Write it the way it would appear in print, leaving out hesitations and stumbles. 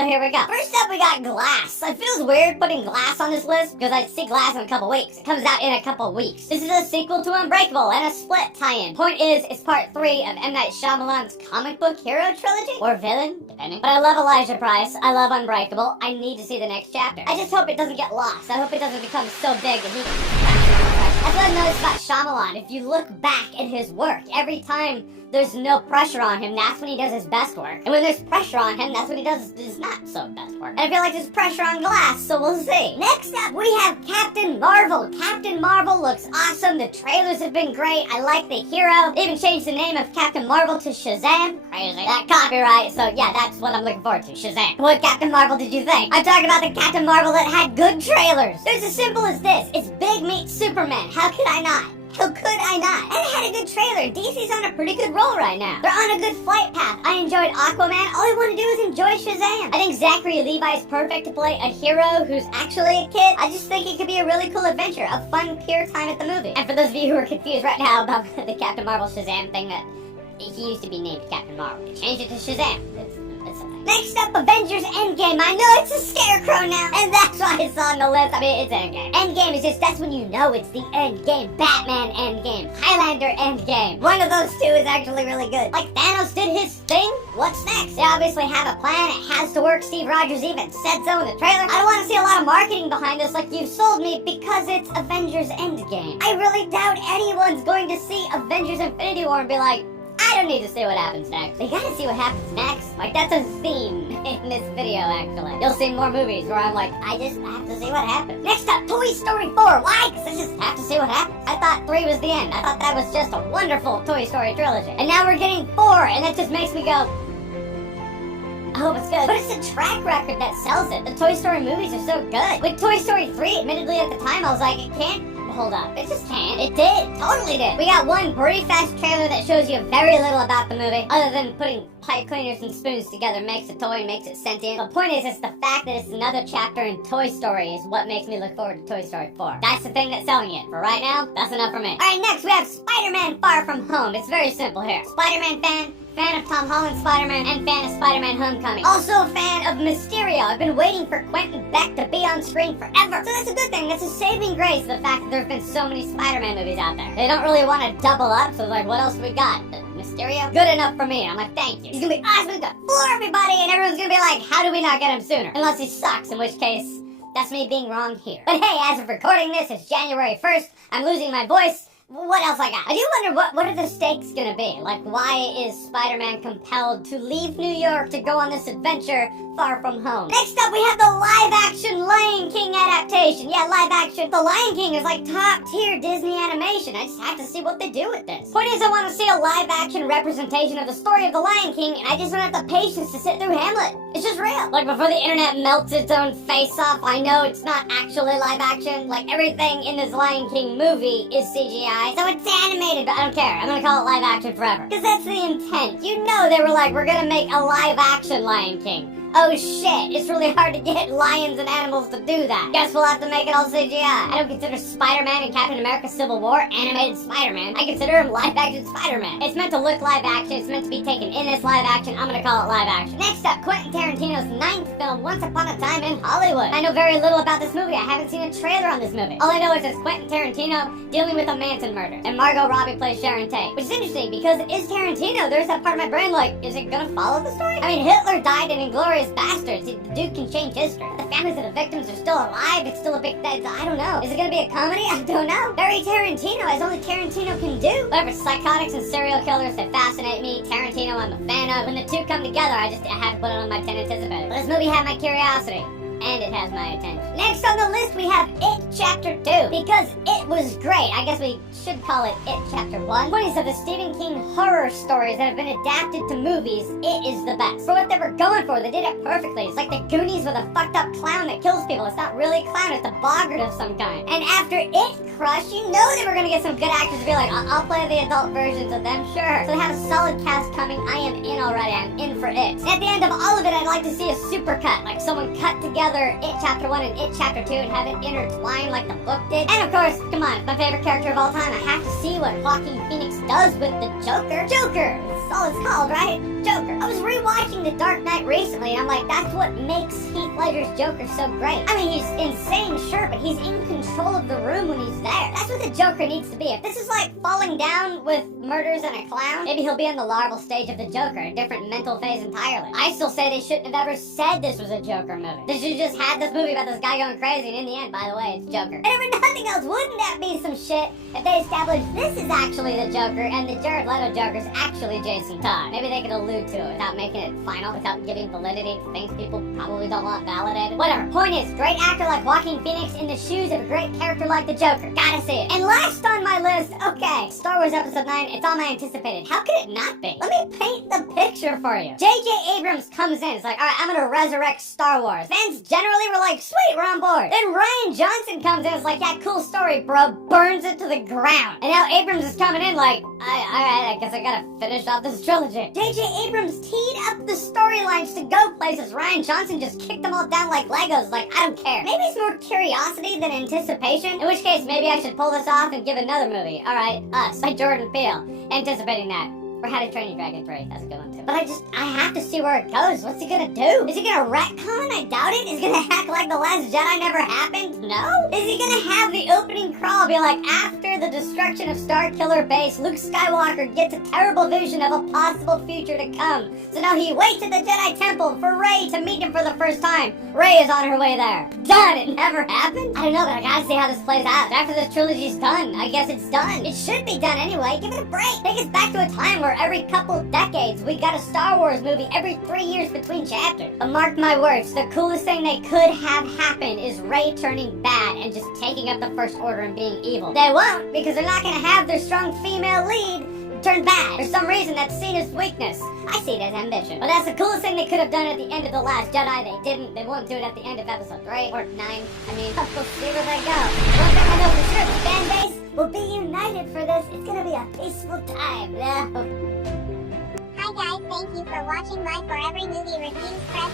Here we go. First up, we got Glass. It feels weird putting Glass on this list because I see Glass in a couple weeks. It comes out in a couple weeks. This is a sequel to Unbreakable and a split tie-in. Point is, it's part 3 of M. Night Shyamalan's comic book hero trilogy, or villain, depending. But I love Elijah Price. I love Unbreakable. I need to see the next chapter. I just hope it doesn't get lost. I hope it doesn't become so big that he... That's what I've noticed about Shyamalan. If you look back at his work, every time there's no pressure on him, that's when he does his best work. And when there's pressure on him, that's when he does his not so best work. And I feel like there's pressure on Glass, so we'll see. Next up, we have Captain Marvel. Captain Marvel looks awesome. The trailers have been great. I like the hero. They even changed the name of Captain Marvel to Shazam. Crazy. That copyright, so yeah, that's what I'm looking forward to. Shazam. What Captain Marvel did you think? I'm talking about the Captain Marvel that had good trailers. It's as simple as this. It's Big Meat Superman. How could I not? How could I not? And it had a good trailer. DC's on a pretty good roll right now. They're on a good flight path. I enjoyed Aquaman. All I want to do is enjoy Shazam. I think Zachary Levi is perfect to play a hero who's actually a kid. I just think it could be a really cool adventure, a fun, pure time at the movie. And for those of you who are confused right now about the Captain Marvel Shazam thing, that he used to be named Captain Marvel. They changed it to Shazam. It's okay. Next up, Avengers Endgame. I know it's a scarecrow now, and that's why it's on the list. I mean, it's Endgame. Endgame is just, that's when you know it's the Endgame. Batman Endgame. Highlander Endgame. One of those two is actually really good. Like Thanos did his thing. What's next? They obviously have a plan. It has to work. Steve Rogers even said so in the trailer. I don't want to see a lot of marketing behind this like you've sold me because it's Avengers Endgame. I really doubt anyone's going to see Avengers Infinity War and be like, I don't need to see what happens next. They gotta see what happens next. Like, that's a theme in this video, actually. You'll see more movies where I'm like, I just have to see what happens. Next up, Toy Story 4. Why? Because I just have to see what happens. I thought 3 was the end. I thought that was just a wonderful Toy Story trilogy. And now we're getting 4, and that just makes me go, I hope it's good. But it's a track record that sells it. The Toy Story movies are so good. With Toy Story 3, admittedly at the time, I was like, it can't hold up. It just can't. It did. Totally did. We got one brief ass trailer that shows you very little about the movie, other than putting pipe cleaners and spoons together makes a toy, makes it sentient. The point is, it's the fact that it's another chapter in Toy Story is what makes me look forward to Toy Story 4. That's the thing that's selling it. For right now, that's enough for me. Alright, next we have Spider-Man Far From Home. It's very simple here. Spider-Man fan of Tom Holland's Spider-Man, and fan of Spider-Man Homecoming. Also a fan of Mysterio. I've been waiting for Quentin Beck to be on screen forever. So that's a good thing. That's a saving grace, the fact that there have been so many Spider-Man movies out there. They don't really want to double up, so like, what else do we got? Mysterio? Good enough for me. I'm like, thank you. He's gonna be awesome. He's gonna floor everybody, and everyone's gonna be like, how do we not get him sooner? Unless he sucks, in which case, that's me being wrong here. But hey, as of recording this, it's January 1st. I'm losing my voice. What else I got? I do wonder what are the stakes gonna be? Like, why is Spider-Man compelled to leave New York to go on this adventure far from home? Next up, we have the live-action Lion King adaptation. Yeah, live-action. The Lion King is like top-tier Disney animation. I just have to see what they do with this. Point is, I want to see a live-action representation of the story of the Lion King, and I just don't have the patience to sit through Hamlet. It's just real. Like, before the internet melts its own face off, I know it's not actually live-action. Like, everything in this Lion King movie is CGI, so it's animated, but I don't care. I'm gonna call it live-action forever. Because that's the intent. You know they were like, we're gonna make a live-action Lion King. Oh shit, it's really hard to get lions and animals to do that. Guess we'll have to make it all CGI. I don't consider Spider-Man and Captain America Civil War animated Spider-Man. I consider him live-action Spider-Man. It's meant to look live-action, it's meant to be taken in this live-action, I'm gonna call it live-action. Next up, Quentin Tarantino's 9th film, Once Upon a Time in Hollywood. I know very little about this movie. I haven't seen a trailer on this movie. All I know is it's Quentin Tarantino dealing with a Manson murder, and Margot Robbie plays Sharon Tate. Which is interesting, because it is Tarantino. There's that part of my brain like, is it gonna follow the story? I mean, Hitler died in Inglourious Bastards. The dude can change history. The families of the victims are still alive. It's still a big thing. I don't know. Is it gonna be a comedy? I don't know. Very Tarantino, as only Tarantino can do. Whatever, psychotics and serial killers, they fascinate me. Tarantino, I'm a fan of. When the two come together, I had to put it on my 10 anticipated. But this movie had my curiosity. And it has my attention. Next on the list, we have It Chapter 2. Because it was great. I guess we should call it It Chapter 1. 20s of the Stephen King horror stories that have been adapted to movies, it is the best. For what they were going for, they did it perfectly. It's like the Goonies with a fucked up clown that kills people. It's not really a clown, it's a boggart of some kind. And after It crushed, you know they were gonna get some good actors to be like, I'll play the adult versions of them, sure. So they have a solid cast coming. I am in already. I'm in for it. And at the end of all of it, I'd like to see a supercut. Like someone cut together It Chapter 1 and It Chapter 2 and have it intertwined like the book did. And of course, come on, my favorite character of all time, I have to see what Joaquin Phoenix does with the Joker. Joker! That's all it's called, right? Joker. I was rewatching The Dark Knight recently, and I'm like, that's what makes Heath Ledger's Joker so great. I mean, he's insane, sure, but he's in control of the room when he's there. That's what the Joker needs to be. If this is like falling down with murders and a clown, maybe he'll be in the larval stage of the Joker, a different mental phase entirely. I still say they shouldn't have ever said this was a Joker movie. They should have just had this movie about this guy going crazy, and in the end, by the way, it's Joker. And if nothing else, wouldn't that be some shit if they established this is actually the Joker and the Jared Leto Joker's actually Jason Todd? Maybe they could allude to it without making it final, without giving validity to things people probably don't want validated. Whatever. Point is, great actor like Joaquin Phoenix in the shoes of a great character like the Joker. Gotta see it. And last on my list, okay, Star Wars Episode 9, it's all I anticipated. How could it not be? Let me paint the picture for you. J.J. Abrams comes in, it's like, alright, I'm gonna resurrect Star Wars. Fans generally were like, sweet, we're on board. Then Rian Johnson comes in, it's like, yeah, cool story, bro. Burns it to the ground. And now Abrams is coming in like, alright, I guess I gotta finish off this trilogy. J.J. Abrams teed up the storylines to go places. Rian Johnson just kicked them all down like Legos, like, I don't care. Maybe it's more curiosity than anticipation, in which case maybe I should pull this off and give another movie. Alright, Us, by Jordan Peele. Anticipating that. Or How to Train Your Dragon 3, that's a good one too. But I have to see where it goes. What's he gonna do? Is he gonna retcon? I doubt it. Is he gonna act like The Last Jedi never happened? No? Is he gonna have the opening crawl be like, after the destruction of Starkiller Base, Luke Skywalker gets a terrible vision of a possible future to come. So now he waits at the Jedi Temple for Rey to meet him for the first time. Rey is on her way there. Done! It never happened? I don't know, but I gotta see how this plays out. After this trilogy's done, I guess it's done. It should be done anyway. Give it a break. Take us back to a time where every couple decades we got a Star Wars movie every 3 years between chapters. But mark my words, the coolest thing they could have happened is Rey turning bad and just taking up the First Order and being evil. They won't, because they're not gonna have their strong female lead turn bad. For some reason that's seen as weakness. I see it as ambition. But that's the coolest thing they could have done at the end of The Last Jedi. They didn't. They won't do it at the end of Episode 3 or 9. I mean, we'll see where they go. One thing I know for sure, the fan base will be united for this. It's gonna be a peaceful time. No. Hi guys, thank you for watching my For Every Movie Reviews. Press